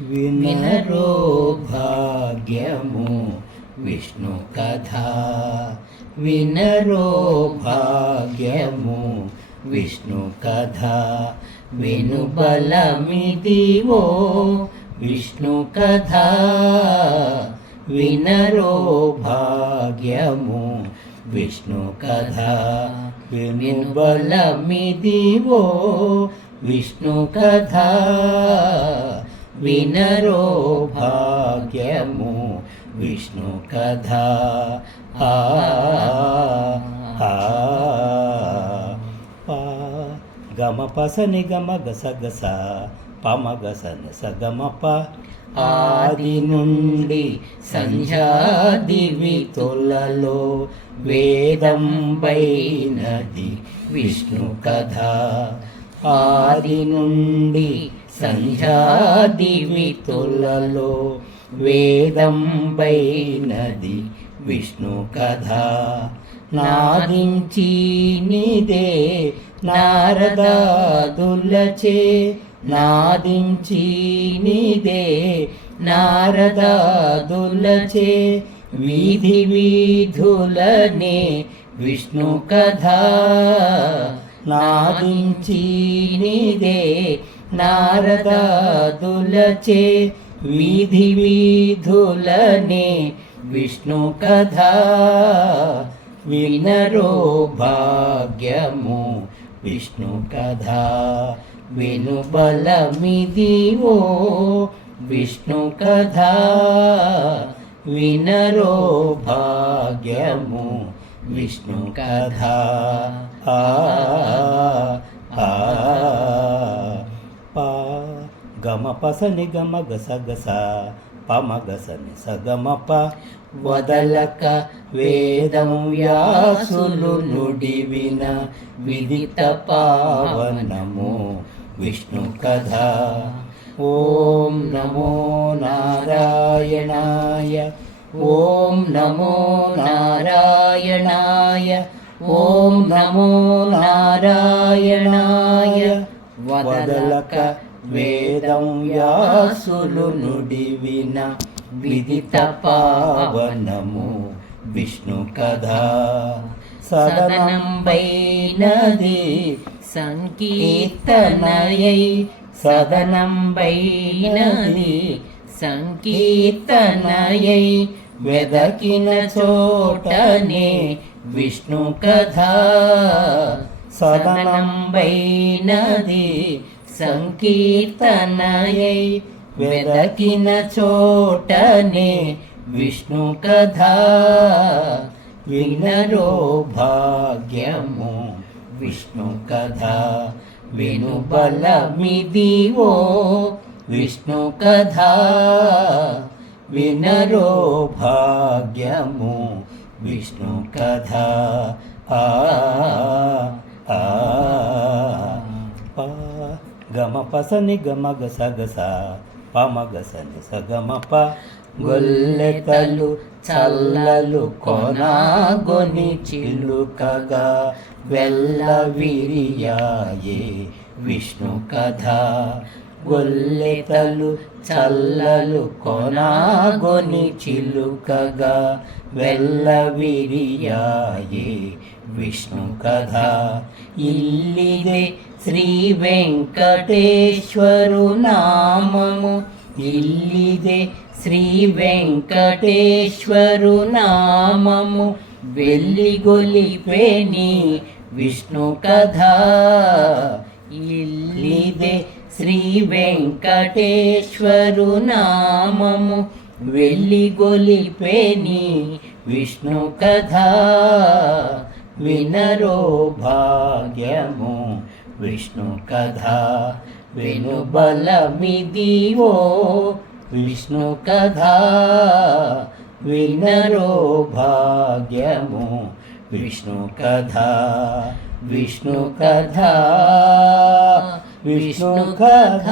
వినరో భాగ్యము విష్ణు కథ. వినరో భాగ్యము విష్ణు కథ. వినుబలమిదివో విష్ణు కథ. వినరో భాగ్యము విష్ణు కథ. వినుబలమిదివో విష్ణు కథ. వినరో భాగ్యము విష్ణు కథ. ఆ గమ పసని గమ గస గస పమ గసని సగమప. ఆది నుండి సంధ్యాదివితులలో వేదం బైనది విష్ణు కథ. ఆది నుండి సంధ్యాదివితులలో వేదం బైనది విష్ణు కథ. నాదించి నిదే నారదాదులచే. నాదించి నిదే నారదాదులచే. వీధి వీధులనే విష్ణు కథ. నాదించి నిదే నారదాదులచే. వీధి వీధులనే విష్ణు కథ. వినరో భాగ్యము విష్ణు కథ. వినుబలమిదివో విష్ణు కథ. వినరో భాగ్యము విష్ణు కథ. గమ పసని గమ గస గస పమ గసని సగమప. వదలక వేదం వ్యాసులు నుడివిన విదిత పావనము విష్ణు కథ. ఓం నమో నారాయణాయ. ఓం నమో నారాయణాయ. ఓం నమో నారాయణాయ. వదలక వేదం వ్యాసులు నుడివిన విదిత పావనము విష్ణు కథ. సదనం బైనది సంకీర్తనయై. సదనం బైనది సంకీర్తనయై. వెదకిన చోటనే విష్ణు కథ. సదనం బైనది సంకీర్తనయై. వెదకిన చోటనే విష్ణు కథ. వినరో భాగ్యము విష్ణు కథ. వినుబలమిదివో విష్ణు కథ. వినరో భాగ్యము విష్ణు కథ. గమ పసని గమ గస గస పమ గసని సగమప. గొల్లెతలు చల్లలు కొనాగొని చిలుకగా వెల్ల విరియాయే విష్ణు కథ. గొల్లెతలు చల్లలు కొనాగొని చిలుకగా వెల్ల విరియాయే విష్ణు కథ. ఇల్లిదే శ్రీ వెంకటేశ్వరు నామము. ఇల్లిదే శ్రీ వెంకటేశ్వరు నామము. వెల్లిగొలిపేని విష్ణు కథ. ఇల్లిదే శ్రీ వెంకటేశ్వరు నామము. వెల్లిగొలిపేని విష్ణు కథ. వినరో భాగ్యము విష్ణు కథ. వినుబలమిదివో విష్ణు కథ. వినరో భాగ్యము విష్ణు కథ. విష్ణు కథ. విష్ణు కథ.